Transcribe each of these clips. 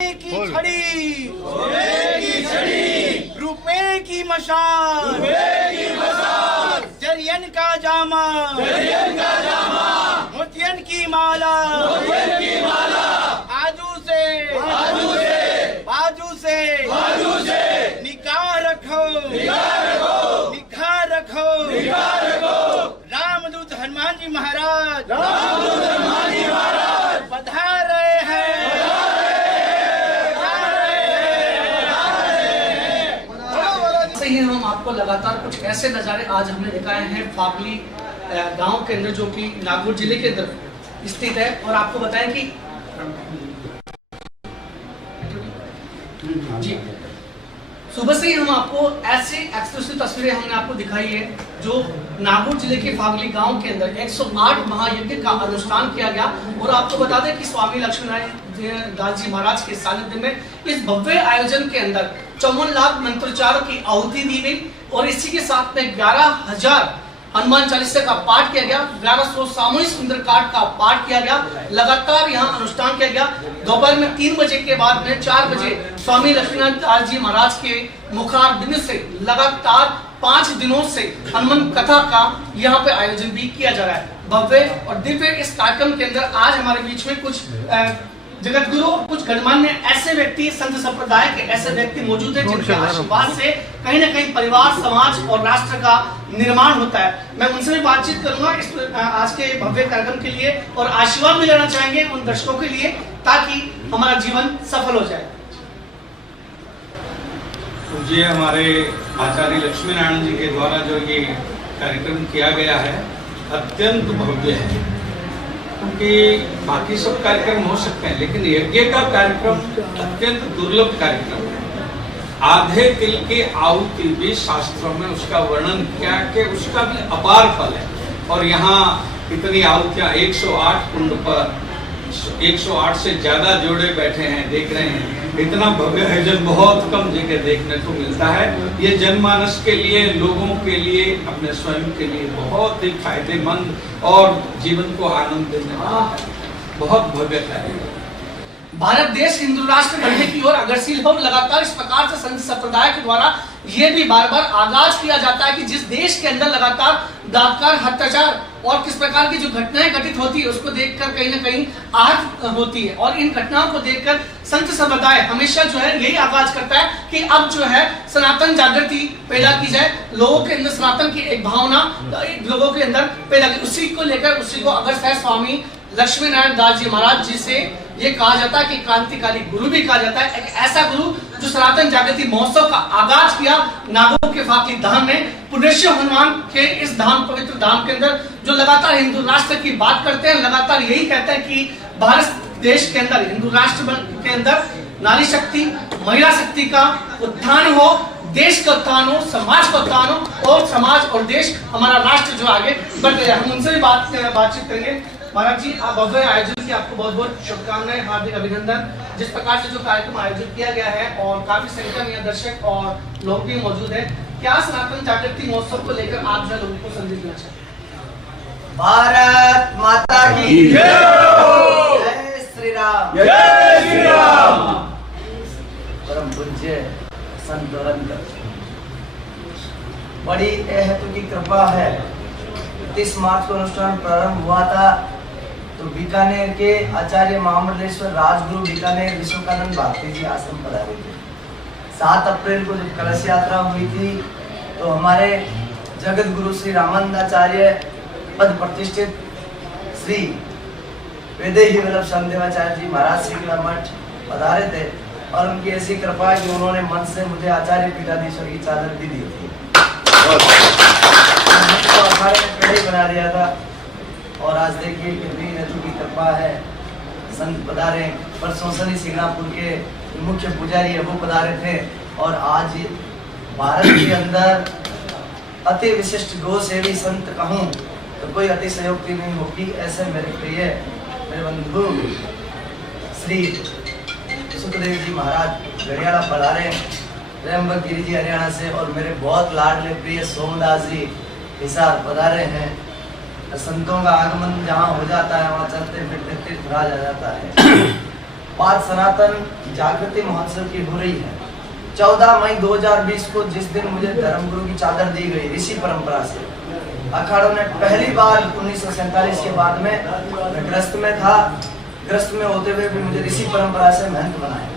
की छड़ी, रुपए की मशाल, जरियन का जामा, मोतियन की माला, बाजू से निकाह रखो, निखार रखो। रामदूत हनुमान जी महाराज पधार रहे हैं। ही हम आपको लगातार कुछ ऐसे नज़ारे आज हमने दिखाए हैं फागली गांव के अंदर, जो कि नागौर जिले के अंदर स्थित है। और आपको बताएं कि जी सुबह से ही हम आपको ऐसी एक्सक्लूसिव तस्वीरें हमने आपको दिखाई है, जो नागौर जिले के फागली गांव के अंदर 108 महायज्ञ का अनुष्ठान किया गया। और आपको बता दें कि स्वामी लक्ष्मीनारायण दास जी महाराज के सानिध्य में इस भव्य आयोजन के अंदर 54 लाख मंत्रोच्चारों की आहुति दी गई। और इसी के साथ में 11,000 हनुमान चालीसा का पाठ किया गया, 1100 सामूहिक सुंदरकांड का पाठ किया गया। लगातार यहाँ अनुष्ठान किया गया। दोपहर में 3 बजे के बाद में 4 बजे स्वामी लक्ष्मीनारायण दास जी महाराज के मुखारबिंद से लगातार 5 दिनों से हनुमान कथा का यहाँ पे आयोजन भी किया जा रहा है। भव्य और दिव्य इस कार्यक्रम के अंदर आज हमारे बीच में कुछ जगत गुरु, कुछ गणमान्य ऐसे व्यक्ति, संत संप्रदाय के ऐसे व्यक्ति मौजूद है, जिनके आशीर्वाद से कहीं न कहीं परिवार, समाज और राष्ट्र का निर्माण होता है। मैं उनसे भी बातचीत करूंगा इस आज के भव्य कार्यक्रम के लिए, और आशीर्वाद भी लेना चाहेंगे उन दर्शकों के लिए, ताकि हमारा जीवन सफल हो जाए। ये हमारे आचार्य लक्ष्मीनारायण जी के द्वारा जो ये कार्यक्रम किया गया है अत्यंत भव्य है, क्योंकि बाकी सब कार्यक्रम हो सकते हैं, लेकिन यज्ञ का कार्यक्रम अत्यंत दुर्लभ कार्यक्रम है। आधे तिल की आहुति भी शास्त्रों में उसका वर्णन किया कि उसका भी अपार फल है। और यहाँ इतनी आहुतियां 108 कुंड पर 108 से ज्यादा जोड़े बैठे हैं, देख रहे हैं। इतना भव्य आयोजन बहुत कम जगह देखने को मिलता है। ये जनमानस के लिए, लोगों के लिए, अपने स्वयं के लिए बहुत ही फायदेमंद और जीवन को आनंद देने वाला बहुत भव्य कार्य है। भारत देश हिंदू राष्ट्र बनने की ओर अग्रसर हो। लगातार इस प्रकार से संत संप्रदाय के द्वारा ये भी बार बार आगाज किया जाता है कि जिस देश के अंदर लगातार बलात्कार, अत्याचार और किस प्रकार की जो घटनाएं घटित होती है, उसको देखकर कहीं न कहीं आहत होती है। और इन घटनाओं को देखकर संत संप्रदाय हमेशा जो है यही आगाज करता है कि अब जो है सनातन जागृति पैदा की जाए, लोगों के अंदर सनातन की एक भावना लोगों के अंदर पैदा की। उसी को लेकर, उसी को अगर स्वामी लक्ष्मीनारायण दास जी महाराज जी से ये कहा जाता है कि क्रांतिकारी गुरु भी कहा जाता है। एक ऐसा गुरु जो सनातन जागृति महोत्सव का आगाज किया नागौर के फागली धाम में, पुण्यश्री हनुमान के इस धाम, पवित्र धाम के अंदर, जो लगातार हिंदू राष्ट्र की बात करते हैं, लगातार यही कहते हैं कि भारत देश के अंदर, हिंदू राष्ट्र के अंदर नारी शक्ति, महिला शक्ति का उत्थान हो, देश का उत्थान हो, समाज का उत्थान हो, और समाज और देश, हमारा राष्ट्र जो आगे बढ़ जाए। हम उनसे भी बातचीत करेंगे। महाराज जी, आप भव्य आयोजन की आपको बहुत बहुत शुभकामनाएं, हार्दिक अभिनंदन। जिस प्रकार से जो कार्यक्रम आयोजित किया गया है और काफी संख्या में दर्शक और लोग भी मौजूद हैं, क्या सनातन जागृति महोत्सव को लेकर आप जो लोगों को संदेश देना चाहते हैं? भारत माता की जय, जय श्री राम, जय श्री राम। परम पूज्य संत बड़ी हेतु की कृपा है। 30 मार्च को अनुष्ठान प्रारंभ हुआ था, तो बीकानेर के आचार्य महामंडलेश्वर राजगुरु बीकानेर विश्वकानंद भारती जी आश्रम पधारे थे। 7 अप्रैल को जब कलश यात्रा हुई थी, तो हमारे जगत गुरु श्री रामानंदाचार्य पद प्रतिष्ठित श्री वैदेही वल्लभ श्यामदेवाचार्य जी महाराज श्री मठ पधारे थे। और उनकी ऐसी कृपा कि उन्होंने मन से मुझे आचार्य पीठाधीश्वर की चादर भी दी थी, तो अखाड़े में पेड़ बना दिया था। और आज देखिए कितनी हेतु की कृपा है, संत पधारे। परसों शनि सिंगापुर के मुख्य पुजारी है, वो पधारे थे। और आज भारत के अंदर अति विशिष्ट गो सेवी संत कहूँ तो कोई अतिशयोक्ति नहीं होगी। ऐसे मेरे प्रिय, मेरे बंधु श्री सुखदेव जी महाराज गढ़ियाला पधारे, त्र्यंबक गिरी जी हरियाणा से, और मेरे बहुत लाडले प्रिय सोमदास जी हिसार पधारे हैं। संतों का आगमन जहाँ हो जाता है, वहाँ चलते फिरते तीर्थ राज आ जाता है। बात सनातन जागृति महोत्सव की हो रही है। 14 मई 2020 को जिस दिन मुझे धर्मगुरु की चादर दी गई ऋषि परंपरा से, अखाड़ों ने पहली बार 1947 के बाद में मैं ग्रस्त में था, ग्रस्त में होते हुए भी मुझे ऋषि परंपरा से महंत बनाया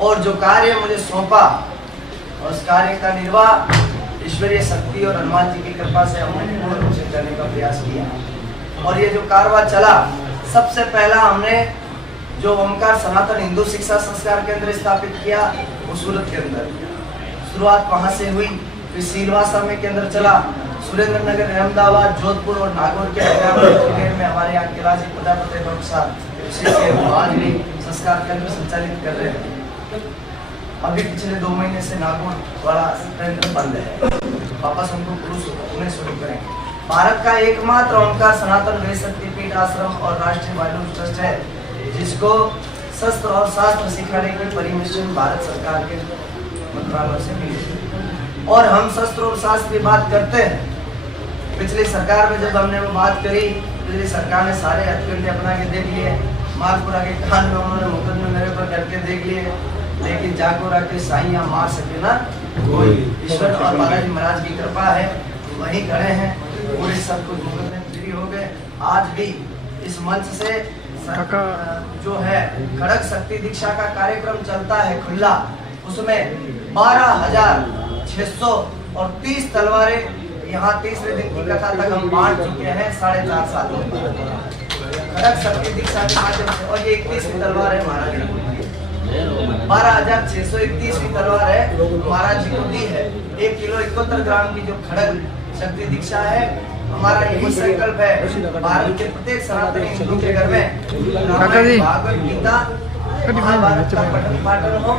और जो कार्य मुझे सौंपा उस कार्य का निर्वाह ईश्वरीय शक्ति और हनुमान जी की कृपा से हमने पूर्ण रूप से करने का प्रयास किया। और ये जो कारवा चला, सबसे पहला हमने जो ओमकार सनातन हिंदू शिक्षा संस्कार केंद्र स्थापित किया वो सूरत के अंदर, शुरुआत वहां से हुई। फिर सीलवासा में केंद्र चला, सुरेंद्र नगर, अहमदाबाद, जोधपुर और नागौर के में हमारे यहाँ के राज्य प्रजापति डॉक्टर साहब आज भी संस्कार केंद्र संचालित कर रहे हैं। अभी पिछले 2 महीने से नागौर वाला केंद्र बंद है, वापस उनको उन्हें शुरू करेंगे। भारत का एकमात्र ओमकार सनातन वेद शक्तिपीठ आश्रम और राष्ट्रीय वायु ट्रस्ट है जिसको शस्त्र और शास्त्र सिखाने की परमिशन भारत सरकार के मंत्रालय से मिली और हम शस्त्र और शास्त्र की बात करते हैं। पिछली सरकार में जब हमने वो बात करी, पिछली सरकार ने सारे हथकंडे अपना के देख लिए, मारपुरा के कान में उन्होंने मुकदमे मेरे पर करके देख लिए, लेकिन जागोरा के साइयां मार सके ना कोई। ईश्वर और बालाजी महाराज की कृपा है, वहीं खड़े हैं, पूरे सब कुछ मुकदमे फ्री हो गए। आज भी इस मंच से जो है खड़ग शक्ति दीक्षा का कार्यक्रम चलता है खुला, उसमें 12,630 तलवारें यहाँ तीसरे दिन की कथा तक हम बांट चुके हैं 4.5 साल में खड़ग शक्ति दीक्षा के माध्यम से। और ये 21वीं तलवार है महाराज जी को, 12,631 तलवार है महाराज जी को दी है। 1 किलो 71 ग्राम की जो खड़ग शक्ति दीक्षा है, हमारा यही संकल्प है भारत के प्रत्येक सनातनी हिंदू के घर में रामायण, भागवत गीता, महाभारत का पठन पाठन हो,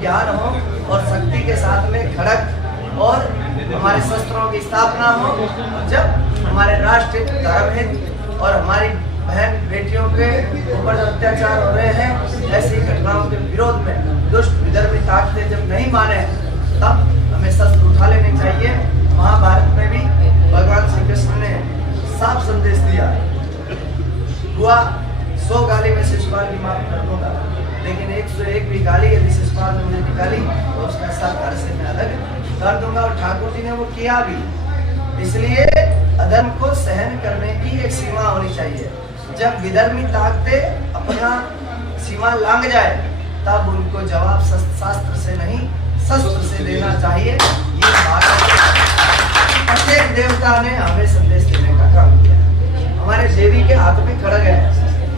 ज्ञान हो और शक्ति के साथ में खड़ग और हमारे शस्त्रों की स्थापना हो। जब हमारे राष्ट्र धर्म हित और हमारी बहन बेटियों के ऊपर जो अत्याचार हो रहे हैं, ऐसी घटनाओं के विरोध में दुष्ट विदर्भी ताकतें जब नहीं माने तब हमें शस्त्र उठा लेने चाहिए। महाभारत में भी भगवान श्री कृष्ण ने साफ संदेश दिया, हुआ 100 गाली में शिशुपाल की माफ कर दूंगा, लेकिन 101 भी गाली यदि शिशुपाल ने मुझे निकाली तो उसका साथ घर से मैं अलग कर दूंगा। और ठाकुर जी ने वो किया भी। इसलिए अधर्म को सहन करने की एक सीमा होनी चाहिए। जब विधर्मी ताकतें अपना सीमा लांघ जाए तब उनको जवाब शास्त्र से नहीं शस्त्र से देना चाहिए। ये प्रत्येक देवता ने हमें संदेश देने का काम किया। हमारे देवी के हाथ में खड़ग है,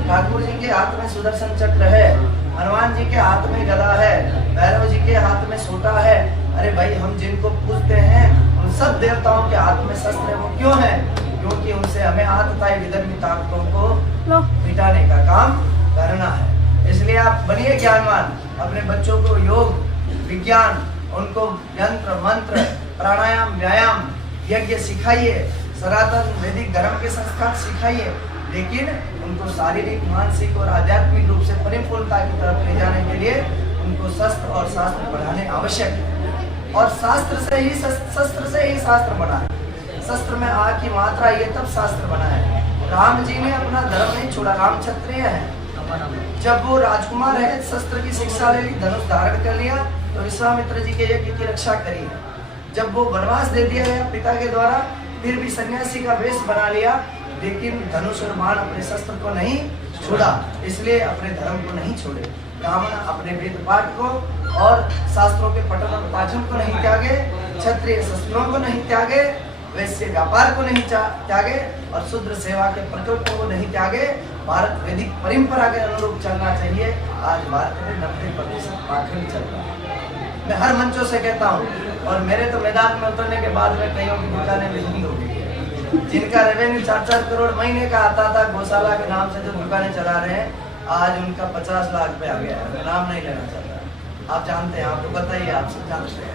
ठाकुर जी के हाथ में सुदर्शन चक्र है, हनुमान जी के हाथ में गदा है, भैरव जी के हाथ में सोटा है। अरे भाई, हम जिनको पूजते हैं उन सब देवताओं के हाथ में शस्त्र है। वो क्यों है? क्योंकि उनसे हमें आतताई विधर्मी ताकतों को मिटाने का काम करना है। इसलिए आप बनिए ज्ञानवान, अपने बच्चों को योग विज्ञान, उनको यंत्र मंत्र प्राणायाम व्यायाम यज्ञ सिखाइए, सनातन वैदिक धर्म के संस्कार सिखाइए, लेकिन उनको शारीरिक मानसिक और आध्यात्मिक रूप से परिपूर्णता की तरफ ले जाने के लिए उनको शस्त्र और शास्त्र पढ़ाने आवश्यक है। और शास्त्र से ही शस्त्र से ही शास्त्र बना है। शस्त्र में आ की मात्रा ये तब शास्त्र बना है। राम जी ने अपना धर्म नहीं छोड़ा, राम क्षत्रिय है। जब वो राजकुमार है, शस्त्र की शिक्षा ले ली, धनुष धारण कर लिया तो विश्वामित्र जी के यज्ञ की रक्षा करी। जब वो वनवास दे दिया गया पिता के द्वारा, फिर भी सन्यासी का वेश बना लिया, लेकिन धनुष और बाण अपने शस्त्र को नहीं छोड़ा। इसलिए अपने धर्म को नहीं छोड़े। ब्राह्मण अपने वेद पाठ को और शास्त्रों के पठन और पाठन को नहीं त्यागे, क्षत्रिय शस्त्रों को नहीं त्यागे, वैश्य व्यापार को नहीं त्यागे और शूद्र सेवा के प्रकल्पों को नहीं त्यागे। भारत वैदिक परंपरा के अनुरूप चलना चाहिए। आज भारत में 90% पाखंड चल रहा है। मैं हर मंचों से कहता हूँ, और मेरे तो मैदान में उतरने के बाद में कईयों की दुकानें भी बंद हो गई है। जिनका रेवेन्यू 4-4 करोड़ महीने का आता था गौशाला के नाम से जो दुकानें चला रहे हैं, आज उनका 50 लाख पे आ गया है। मैं नाम नहीं लेना चाहता, आप जानते हैं, आपको बताइए, आप सब जानते हैं।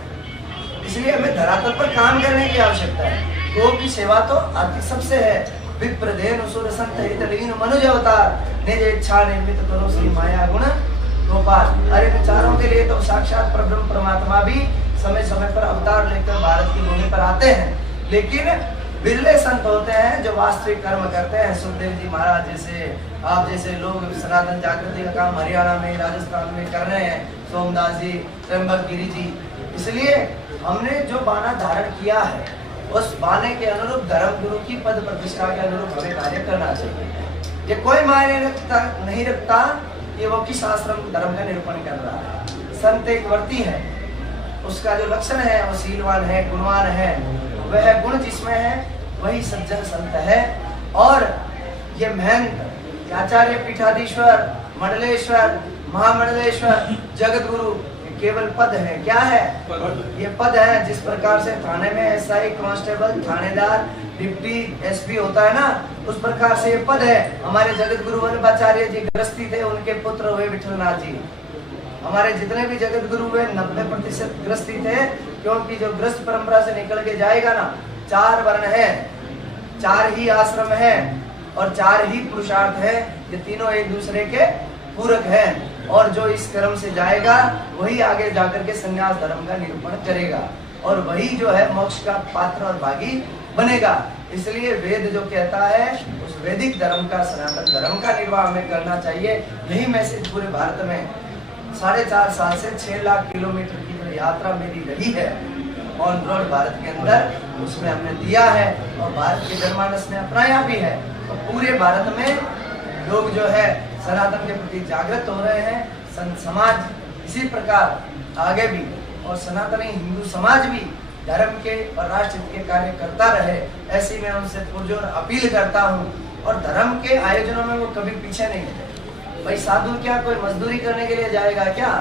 इसलिए हमें धरातल पर काम करने की आवश्यकता है। गो की सेवा तो आदि सबसे है। विप्रदेन असुर संत हित लीन मनुज अवतार, निज इच्छा निर्मित करो श्री माया गुण गोपाल। अरे विचारों के लिए तो साक्षात परब्रह्म परमात्मा भी समय समय पर अवतार लेकर भारत की भूमि पर आते हैं, लेकिन बिरले संत होते हैं जो वास्तविक कर्म करते हैं। सुखदेव जी महाराज जैसे, आप जैसे लोग सनातन जागृति का काम हरियाणा में, राजस्थान में कर रहे हैं, सोमदास जी, त्र्यंबक गिरी जी। इसलिए हमने जो बाना धारण किया है उस बाने के अनुरूप धर्म गुरु की पद प्रतिष्ठा के अनुरूप हमें कार्य करना चाहिए। ये कोई मायने नहीं रखता कि वो किस आश्रम धर्म का निरूपण कर रहा है। संत एक वर्ती है, उसका जो लक्षण है वो शीलवान है, गुणवान है, वह गुण जिसमें है वही सज्जन संत है। और ये महंत आचार्य पीठाधीश्वर, मंडलेश्वर, महामंडलेश्वर, जगत गुरु केवल पद है। क्या है? ये पद है। जिस प्रकार से थाने में एसआई, कांस्टेबल, थानेदार, डिप्टी एसपी होता है ना, उस प्रकार से ये पद है। हमारे जगत गुरु वल्लभाचार्य जी गृहस्थी थे, उनके पुत्र हुए विठलनाथ जी। हमारे जितने भी जगत गुरु हुए 90% गृहस्थी थे, क्योंकि जो गृहस्थ परंपरा से निकल के जाएगा ना, 4 वर्ण है, 4 ही आश्रम है और 4 ही पुरुषार्थ है। ये तीनों एक दूसरे के पूरक हैं। और जो इस क्रम से जाएगा वही आगे जाकर के संन्यास धर्म का निरूपण करेगा और वही जो है मोक्ष का पात्र और भागी बनेगा। इसलिए वेद जो कहता है उस वैदिक धर्म का, सनातन धर्म का निर्वाह हमें करना चाहिए। यही मैसेज पूरे भारत में 4.5 साल से 6 लाख किलोमीटर की जो यात्रा मेरी रही है ऑन रोड भारत के अंदर, उसमें हमने दिया है और भारत के जनमानस ने अपनाया भी है। तो पूरे भारत में लोग जो है सनातन के प्रति जागृत हो रहे हैं। संत समाज इसी प्रकार आगे भी, और सनातनी हिंदू समाज भी धर्म के और राष्ट्र हित के कार्य करता रहे, ऐसी मैं उनसे पुरजोर अपील करता हूँ। और धर्म के आयोजनों में वो कभी पीछे नहीं है। भाई साधु क्या कोई मजदूरी करने के लिए जाएगा क्या?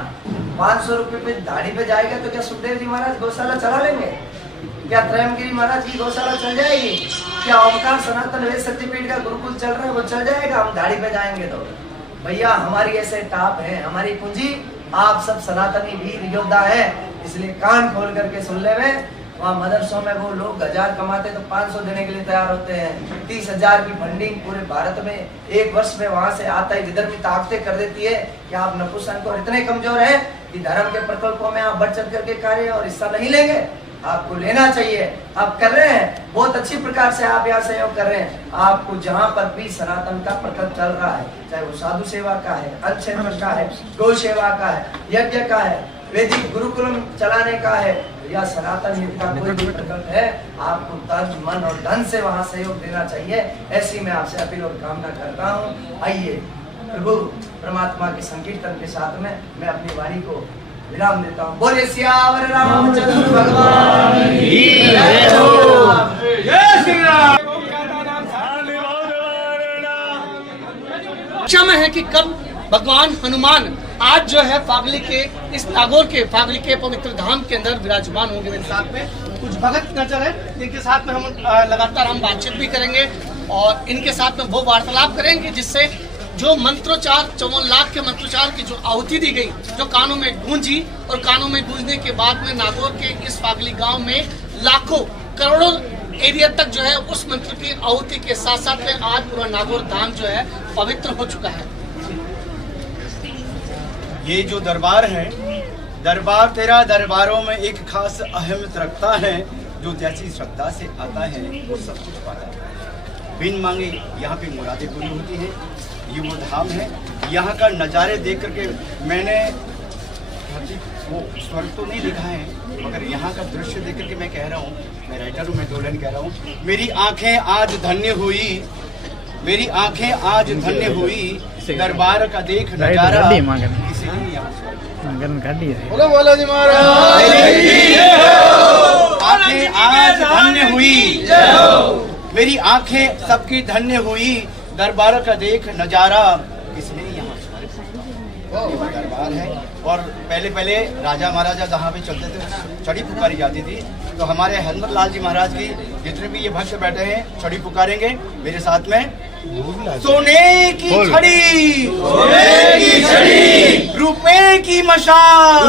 500 रुपये पे दाढ़ी पे जाएगा तो क्या सुखदेव जी महाराज गौशाला चला लेंगे? क्या त्रयंगिरी महाराज की गौशाला चल जाएगी? क्या ओमकार सनातन वेद शक्तिपीठ का गुरुकुल चल रहा है वो चल जाएगा हम दाढ़ी पे जाएंगे तो? भैया हमारी ऐसे टाप है, हमारी पूंजी आप सब सनातनी वीर योद्धा है, इसलिए कान खोल करके सुन ले। वहाँ मदरसों में वो लोग 1000 कमाते तो 500 देने के लिए तैयार होते हैं। 30,000 की फंडिंग पूरे भारत में 1 वर्ष में वहाँ से आता है, जिधर भी ताकतें कर देती है कि आप नपुंसक और इतने कमजोर हैं कि धर्म के प्रकल्पों में आप बढ़ चढ़ करके कार्य और हिस्सा नहीं लेंगे। आपको लेना चाहिए, आप कर रहे हैं, बहुत अच्छी प्रकार से आप यहाँ सहयोग कर रहे हैं। आपको जहाँ पर भी सनातन का प्रकल्प चल रहा है, चाहे वो साधु सेवा का है, अक्षय का है, गौ सेवा का है, यज्ञ का है, वैदिक गुरुकुलम चलाने का है, या सनातन युग का कोई भी प्रकल्प है, आपको तन मन और धन से वहाँ सहयोग देना चाहिए। ऐसी मैं आपसे अपील और कामना करता हूँ। आइए प्रभु परमात्मा के संकीर्तन के साथ में मैं अपनी वाणी को विराम देता हूँ। बोले सियावर रामचंद्र भगवान की जय हो। जय श्री राम। क्षम है कि कब भगवान हनुमान आज जो है फागली के इस नागौर के फागली के पवित्र धाम के अंदर विराजमान होंगे। मेरे साथ में कुछ भगत नजर है जिनके साथ में हम लगातार हम बातचीत भी करेंगे और इनके साथ में वो वार्तालाप करेंगे जिससे जो मंत्रोच्चार 54 लाख के मंत्रोच्चार की जो आहुति दी गई, जो कानों में गूंजी और कानों में गूंजने के बाद में नागौर के इस फागली गांव में लाखों करोड़ों एरिया तक जो है उस मंत्र की आहुति के साथ साथ में आज पूरा नागौर धाम जो है पवित्र हो चुका है। ये जो दरबार है, दरबार तेरा दरबारों में एक खास अहमियत रखता है। जो जैसी श्रद्धा से आता है वो सब कुछ पाता है। बिन मांगे यहाँ पे मुरादें पूरी होती है। ये वो धाम है। यहाँ का नज़ारे देख करके मैंने वो स्वर्ग तो नहीं लिखा है, मगर यहाँ का दृश्य देख करके मैं कह रहा हूँ, मैं राइटर हूँ, मैं 2 लाइन कह रहा हूँ। मेरी आंखें आज धन्य हुई, मेरी आंखें आज धन्य हुई, दरबार का देख नजारा इसीलिए यहाँ बोलो बोलो जी महाराज। आंखें आज धन्य हुई, मेरी आंखें सबकी धन्य हुई, दरबार का देख नजारा इसलिए यहाँ दरबार है। और पहले राजा महाराजा जहाँ पे चलते थे छड़ी पुकारी जाती थी, तो हमारे हनुमत लाल जी महाराज की जितने भी ये भक्त बैठे हैं छड़ी पुकारेंगे मेरे साथ में। सोने की छड़ी, रुपए की मशाल,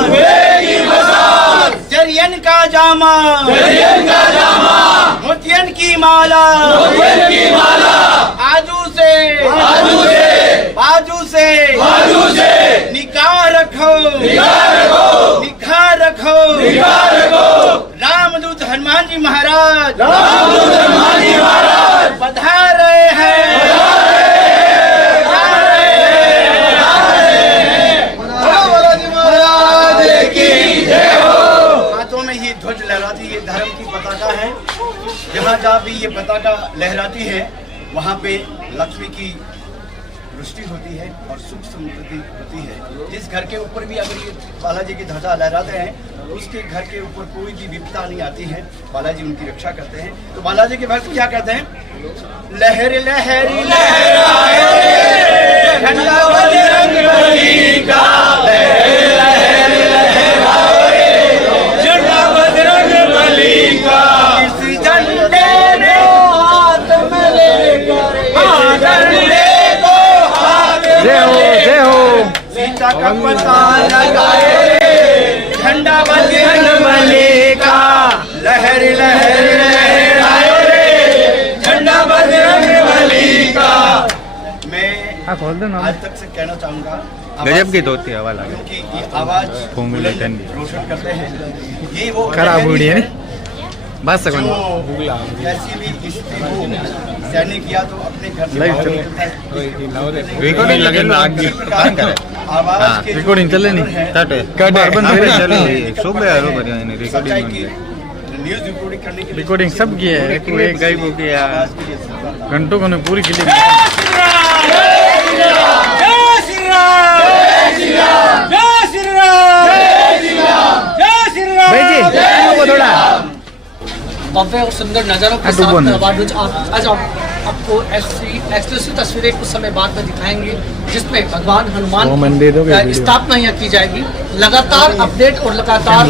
जरियन का जामा, मोतियन की माला, बाजू से निकाह रखो, निकाह रखो। रामदूत हनुमान जी महाराज, पधारे हैं। हाथों में ये ध्वज लहराती है, धर्म की पताका है। जहाँ जहाँ भी ये पताका लहराती है वहाँ पे लक्ष्मी की वृष्टि होती है और सुख समृद्धि होती है। जिस घर के ऊपर भी अगर ये बालाजी की ध्वजा लहराते हैं उसके घर के ऊपर कोई भी विपदा नहीं आती है, बालाजी उनकी रक्षा करते हैं। तो बालाजी के भक्त क्या कहते हैं? लहर लहरी लहराए झंडा बजरंगबली का, लहर लहरी लहराए झंडा बजरंगबली का। इस झंडे ने हाथ में लेकर, झंडे को हाथ में लेकर सीता का पता लगाए झंडा बजरंगबली का, लहर लहर लहराए झंडा बजरंगबली का। मैं आज तक से कहना चाहूंगा, गजब की धोती हवा लगे क्योंकि ये आवाज बुलंद रोशन करते हैं। ये वो खराब हो रही है बस जो कैसी भी स्थिति हो, सैनिक या तो अपने घर से लाइव बाहर चल निकलता है, रिकॉर्डिंग लगे ना आगे आवाज के जो रिकॉर्डिंग चले नहीं है, कट बंद है चले सुबह यार बढ़िया है सच्चाई की रिकॉर्डिंग न्यूज रिपोर्टिंग करने के लिए रिकॉर्डिंग सब की है पूरे गाय को की आवाज के लिए सरकार। घंटों को पूरी क्लिप भाई जी थोड़ा भव्य और सुंदर नजारों के साथ आज आपको ऐसी एक्सक्लूसिव तस्वीरें कुछ समय बाद में दिखाएंगे जिसमें भगवान हनुमान की स्थापना यहाँ की जाएगी। लगातार अपडेट और लगातार